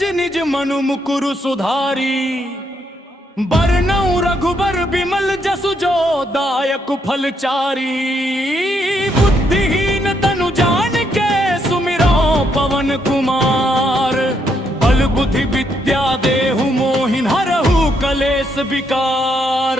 रज निज मनु मुकुरु सुधारी। बरनऊ रघुबर बिमल जसु जो दायक फलचारी। बुद्धिहीन तनु जान के सुमिरो पवन कुमार। बल बुद्धि विद्या देहु मोहिन हरहु कलेस विकार।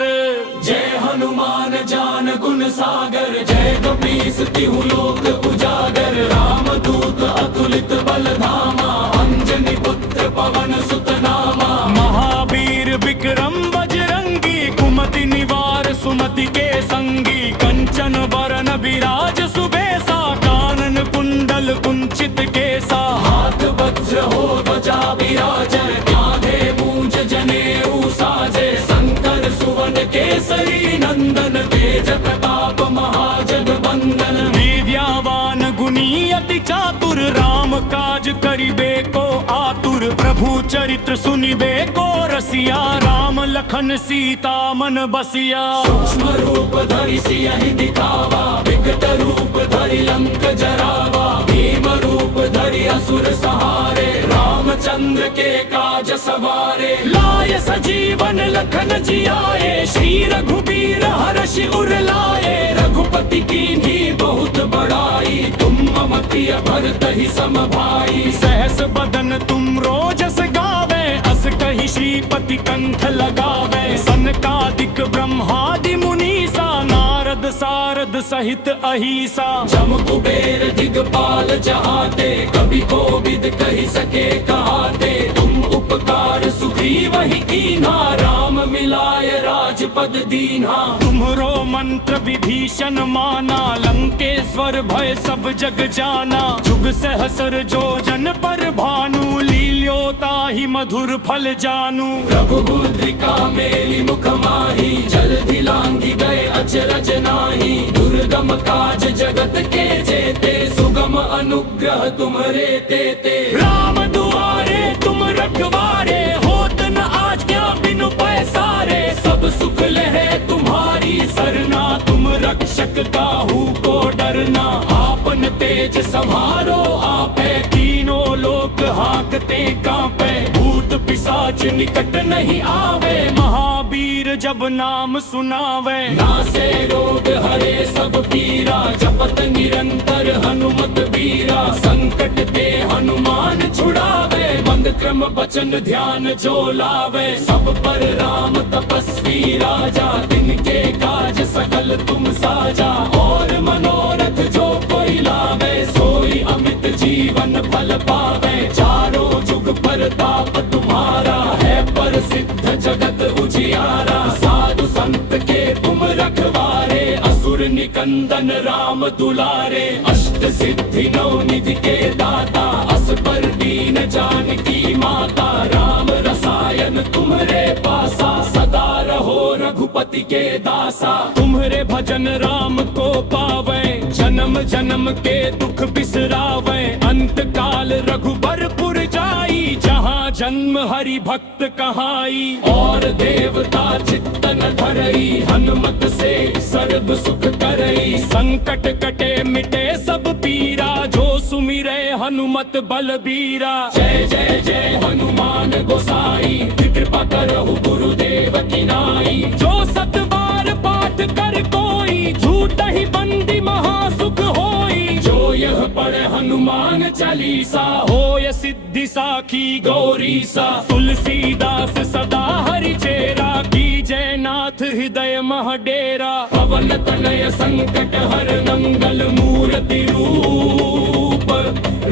जय हनुमान ज्ञान गुण सागर। जय कपीस तिहु लोक उजागर। राम दूत अतुलित बल धामा। अंजनी पुत्र पवन सुत नामा। महावीर विक्रम बजरंगी। कुमति निवार सुमति के संगी। कंचन बरन विराज सुबेसा। कानन कुंडल कुंचित केसा। हाथ वज्र हो ध्वजा विराजय। कांधे मूंज जनेऊ साजय। शंकर सुवन केसरी नंदन। तेज प्रताप महाजगवंदन। विद्यावान गुणी अति चातुर। राम काज करिबे को आतुर। प्रभु चरित्र सुनिबे को रसिया। राम लखन सीता मन बसिया। सूक्ष्म रूप धरि सियहि दिखावा। विकट रूप धरि लंक जरावा। भीम रूप धरि असुर सहारे। रामचंद्र के काज सवारे। लाय सजीवन लखन जियाए। श्री रघुबीर हर्षि उर लाए। रघुपति कीन्ही बहुत बड़ाई। तुम मम प्रिय भरतहि सम भाई। सहस बदन तुम रोजस गावे। अस कहि श्रीपति कंठ लगावे। सनकादिक ब्रह्मादि मुनीसा। नारद सारद सहित अहिसा। जम कुबेर दिगपाल जहाते। कभी कोविद कहि सके कहाते। तुम उपकार सुग्रीवहि कीन्हा। राम मिलाय राजपद दीन्हा। तुम्हरो मंत्र विभीषण माना। लंकेश्वर भय सब जग जाना। जुग सहस्र जो जन पर भानु। लील्योताहि मधुर फल जानू। रघुमुद्रिका मेलि मुख माही। जलधि लांघि गए अचरज नाही। दुर्गम काज जगत के जेते। सुगम अनुग्रह तुम्हरे तेते। राम दुआरे तुम रखवारे। होत न आज्ञा बिनु पैसारे। सब सुख लहे तुम्हारी सरना। तुम रक्षक काहू को डरना। आपन तेज समारो आपे। तीनों लोक हाकते कांपे। भूत पिशाच निकट नहीं आवे। महावीर जब नाम सुनावे। नासे रोग हरे सब पीरा। जपत निरंतर हनुमत बीरा। संकट ते हनुमान छुड़ावे। मंद क्रम बचन ध्यान जो लावे। सब पर राम तपस्वी राजा। तिनके काज सकल तुम साजा। और मनोरथ जो कोई लावे। सोई अमित जीवन फल पावे। चारों जुग परताप तुम्हारा है। प्रसिद्ध जगत उजियारा। साधु संत के तुम रखवारे। असुर निकंदन राम दुलारे। अष्ट सिद्धि नौ निधि के दाता। असपर दीन जानकी माता। राम रसायन तुम्हरे पासा। सदा रहो रघुपति के दासा। तुम्हरे भजन राम को पावे। जन्म जन्म के दुख बिसरावे। अंत काल रघुबरपुर जाई। जहाँ जन्म हरि भक्त कहाई। और देवता चित्तन धरई। हनुमत से सर्व सुख करई। संकट कटे मिटे सब पीरा। जो सुमिरे हनुमत बलबीरा। जय जय जय हनुमान गोसाई। कृपा करहु गुरुदेव की नाई। जो सत बार पाठ कर कोई। झूठ ही बंदी महासुख होई। जो यह पढ़े हनुमान चालीसा। होय सिद्धि साखी गौरी सा। तुलसीदास सदा हरि चेरा। कीजय नाथ हृदय मह डेरा। पवन तनय संकट हर मंगल मूर्ति रूप।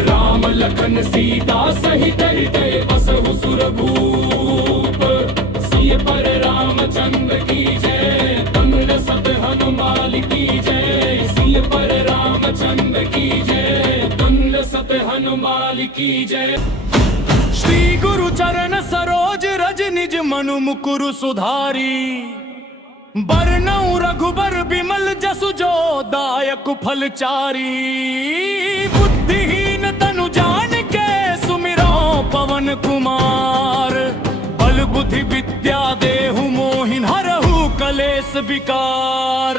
राम लखन सीता सहित हृदय बसहु सुरभूप। सिय पर रामचंद्र की जय। तनुज सत हनुमान की जय। सिय पर रामचंद्र की जय। तनुज सत हनुमान की जय। श्री गुरु चरण सरोज रज निज मनु मुकुरु सुधारी। बरनऊ रघुबर बिमल जसु जो दायक फलचारी। बुद्धिहीन तनु जान के सुमिरो पवन कुमार। बल बुद्धि विद्या देहु मोहिन हरहु कलेस विकार।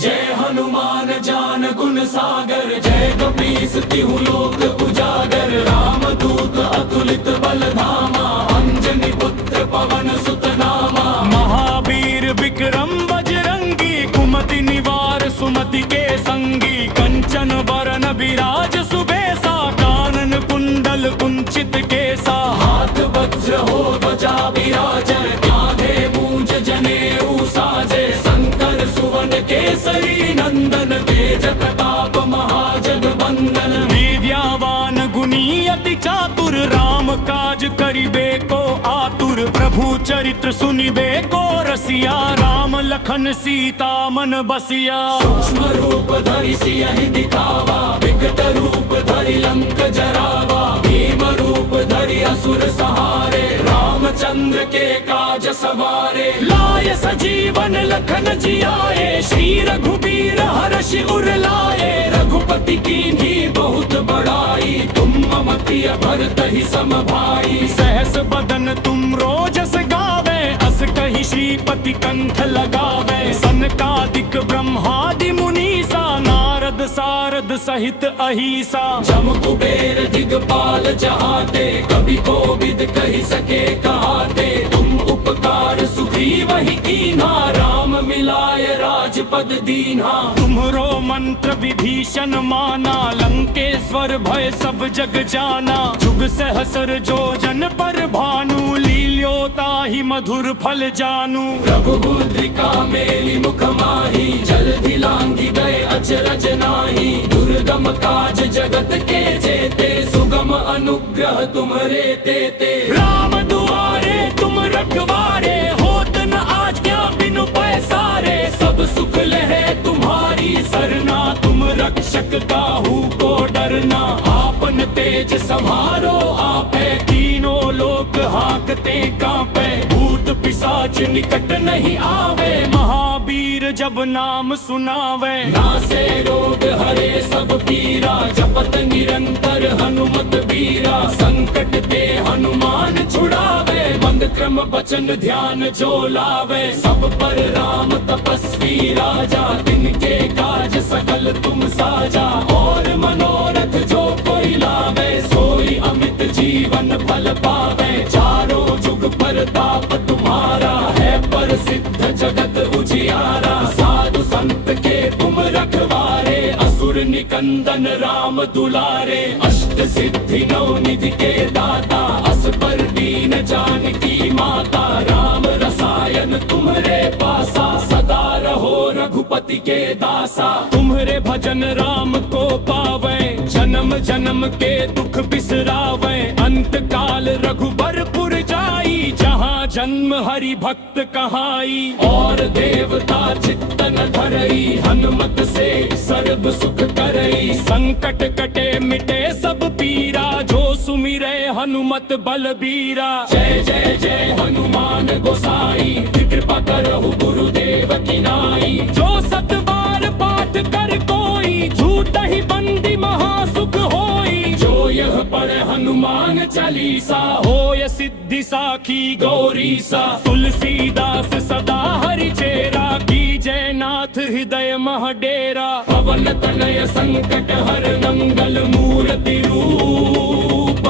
जय हनुमान ज्ञान गुण सागर। जय कपीस तिहु लोक उजागर। राम दूत अतुलित अतुलित बलधामा अंजनी पुत्र पवन सुत नामा महावीर विक्रम बजरंगी कुमति निवार सुमति के संगी कंचन बरन विराज सुबेसा कानन कुंडल कुंचित केसा हाथ वज्र हो ध्वजा विराजय कांधे मूंज जनेऊ साजे शंकर सुवन केसरी नंदन तेज प्रताप महाजगवंदन विद्यावान गुणी अति चातुर राम काज करिबे को आतुर प्रभु चरित्र सुनिबे को रसिया राम लखन सीता मन बसिया सूक्ष्म रूप धरि सियहि दिखावा विकट रूप धरि लंक जरावा भीम रूप धरि असुर सहारे रामचंद्र के काज सवारे लाय सजीवन लखन जियाए श्री रघुबीर हर्षि उर लाए रघुपति कीन्ही बहुत बड़ाई तुम मम प्रिय भरत ही सम भाई सहस बदन तुम रोजस गावे अस कहि श्रीपति कंठ लगावे सनकादिक ब्रह्मादि मुनीसा नारद सारद सहित अहिसा जम कुबेर दिगपाल जहाते कभी कोविद कही सके कहाते तुम उपकार सुग्रीव ही कीन्हा राम मिलाय राजपद दीन्हा तुम्हरो मंत्र विभीषण माना लंकेश्वर भय सब जग जाना जुग सहस्र जो जन पर भानु लील्योता ही मधुर फल जानू रघुमुद्रिका मेली मुख माही जल्दी लांघी गए अचरज नाही दुर्गम काज जगत के जेते सुगम अनुग्रह तुम्हारे तेते राम दुआरे तुम रखवारे होत न आज्ञा बिनु पैसारे सब सुख लहे तुम्हारी सरना तुम रक्षक काहू को डरना आपन तेज संहारो आपे तीनों लोक हाकते कांपे भूत पिशाच निकट नहीं आवे महावीर जब नाम सुनावे नासे रोग हरे सब पीरा जपत निरंतर हनुमत बीरा संकट ते हनुमान छुड़ावे मंद क्रम बचन ध्यान जो लावे सब पर राम तपस्वी राजा तिनके काज सकल तुम साजा और मनोरथ जो कोई लावे सोई अमित जीवन फल पावे चारों जुग प्रताप तुम्हारा है प्रसिद्ध जगत उजियारा साधु संत के तुम रखवारे असुर निकंदन राम दुलारे अष्ट सिद्धि नौ निधि के दाता अस पर दीन जानकी माता राम रसायन तुम्हारे पासा सदा रहो रघुपति के दासा तुम्हारे भजन राम को पावे जन्म जन्म के दुख बिसरावे अंत काल रघुबरपुर जाई जहाँ जन्म हरि भक्त कहाई और देवता चित्तन धरई हनुमत से सर्व सुख करई संकट कटे मिटे सब पीरा जो सुमिरे हनुमत बलबीरा जय जय जय हनुमान गोसाई कृपा करहु गुरुदेव की नाई जो सत बार पाठ कर कोई झूठ ही बंदी महासुख होई जो यह पढ़े हनुमान चालीसा होय सिद्धि साखी गौरी सा तुलसीदास सदा हरि चेरा की जय नाथ हृदय मह डेरा पवन तनय संकट हर मंगल मूर्ति रूप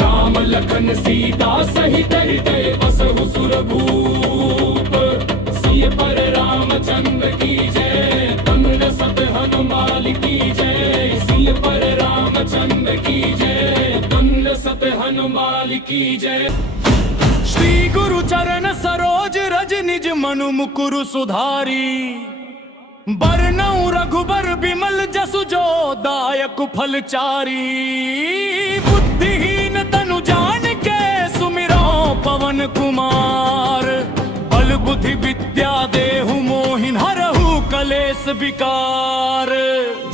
राम लखन सीता सहित हृदय बसहु सुरभूप सिय पर रामचंद्र की जय तनुज सत हनुमान की जय सिय पर रामचंद्र की जय तनुज सत हनुमान की जय श्री गुरु चरण सरोज रज निज मनु मुकुरु सुधारी बरनऊ रघुबर बिमल जसु जो दायक फलचारी बुद्धिहीन तनु जान के सुमिरो पवन कुमार बल बुद्धि विद्या देहु मोहिन हरहु कलेस विकार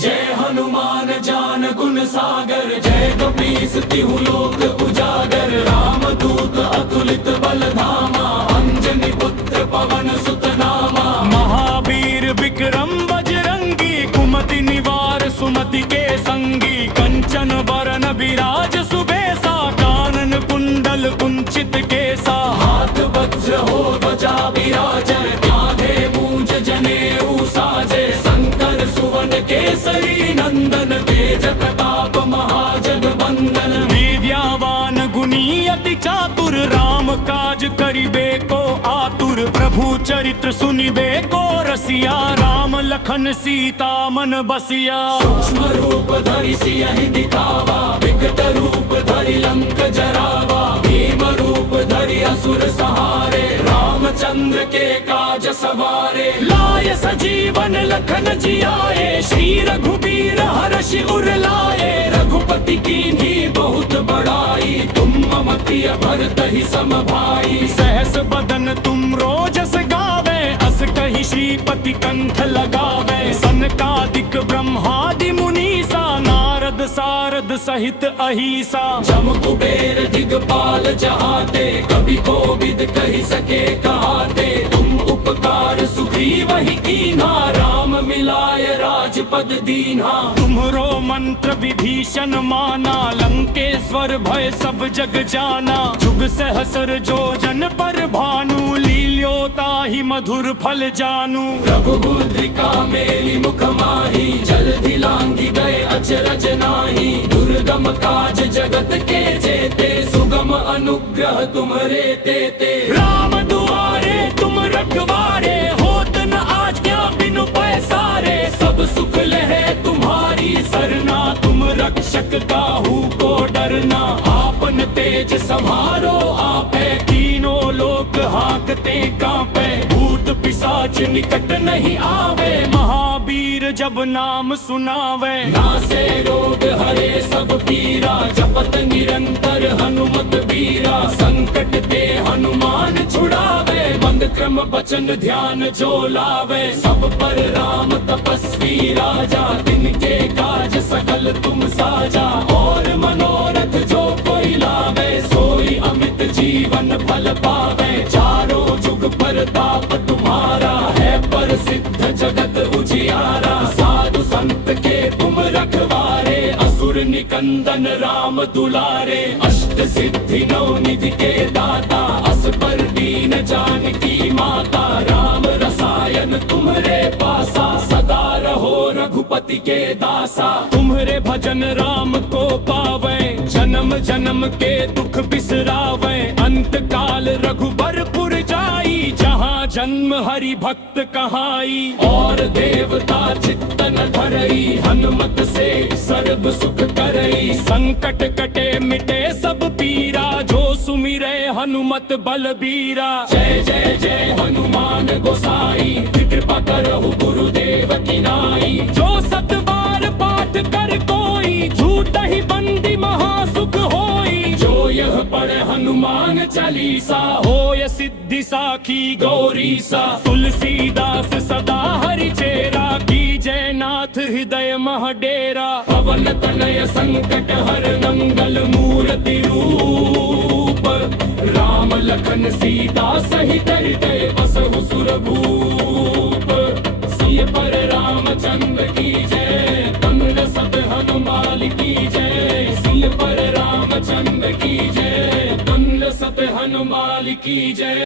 जय हनुमान ज्ञान गुण सागर जय कपीस तिहु लोक उजागर राम दूत अतुलित बलधामा अंजनी पुत्र पवन सुत नामा महावीर विक्रम बजरंगी कुमति निवार सुमति के संगी कंचन बरन विराज सुबेसा कानन कुंडल कुंचित केसा हाथ वज्र हो ध्वजा विराजय कांधे मूंज जनेऊ साजे शंकर सुवन केसरी नंदन तेज प्रताप महाजगवंदन विद्यावान गुणी चातुर, राम काज करिबे को आतुर। प्रभु चरित्र सुनिबे को रसिया, राम लखन सीता मन बसिया। सूक्ष्म रूप धरि सियहि दिखावा, विकट रूप धरि लंक जरावा। भीम रूप धरि असुर सहारे, रामचंद्र के काज सवारे। लाय सजीवन लखन जियाए, श्री रघुबीर हर्षि उर लाए। रघुपति कीन्ही बहुत बड़ाई, तुम मम प्रिय भरतहि सम भाई। सहस बदन तुम रोजस गावे, अस कहि श्रीपति कंठ लगावे। सनकादिक ब्रह्मादि मुनीसा, नारद सारद सहित अहिसा। जम कुबेर दिगपाल जहाते, कभी कोविद कहि सके कहाते। तुम उपकार सुग्रीवहि कीन्हा, राम मिलाय राजपद दीन्हा। तुम्हरो मंत्र विभीषण माना, लंकेश्वर भय सब जग जाना। जुग सहस्र जो जन पर भानु, लील्योताहि मधुर फल जानू। रघुमुद्रिका मेलि मुख माही, जलधि लांघि गए अचरज नाही। दुर्गम काज जगत के जेते, सुगम अनुग्रह तुम्हरे तेते। राम दुआरे तुम रखवारे, होत न आज्ञा बिनु पैसारे। सब सुख लहे तुम्हारी सरना, तुम रक्षक काहू को डरना। आपन तेज समारो आपे, तीनों लोक हाकते कांपे। भूत पिशाच निकट नहीं आवे, महावीर जब नाम सुनावे। नासे रोग हरे सब पीरा, जपत निरंतर हनुमत बीरा। संकट ते हनुमान छुड़ावे, मंद क्रम बचन ध्यान जो लावे। सब पर राम तपस्वी राजा, तिनके काज सकल तुम साजा। और मनोरथ जो कोई लावे, सोई अमित जीवन फल पावे। चारों जुग परताप तुम्हारा है, प्रसिद्ध जगत उजियारा। साधु संत के तुम रखवारे, असुर निकंदन राम दुलारे। अष्ट सिद्धि नौ निधि के दाता, अस पर दीन जानकी माता। राम रसायन तुम्हरे पासा, सदा रहो रघुपति के दासा। तुम्हरे भजन राम को पावे, जन्म जन्म के दुख बिसरावे। अंत काल रघुबरपुर जाई, जहाँ जन्म हरि भक्त कहाई। और देवता चित्तन धरई, हनुमत से सर्व सुख करई। संकट कटे मिटे सब पीरा, जो सुमिरे हनुमत बलबीरा। जय जय जय हनुमान गोसाई, कृपा करहु गुरुदेव की नाई। जो सत बार पाठ कर कोई, झूठ ही बंदी महासुख होई। जो यह पढ़े हनुमान चालीसा, होय सिद्धि साखी गौरी सा। तुलसीदास सदा हरि चेरा, कीजय नाथ हृदय मह डेरा। पवन तनय संकट हर मंगल मूर्ति रूप। राम लखन सीता सहित हृदय बसहु सुरभूप। सिय पर रामचंद्र की जय, तंग सब हनुमान की जय। सिय पर रामचंद्र की जय, तंग सब हनुमान की जय।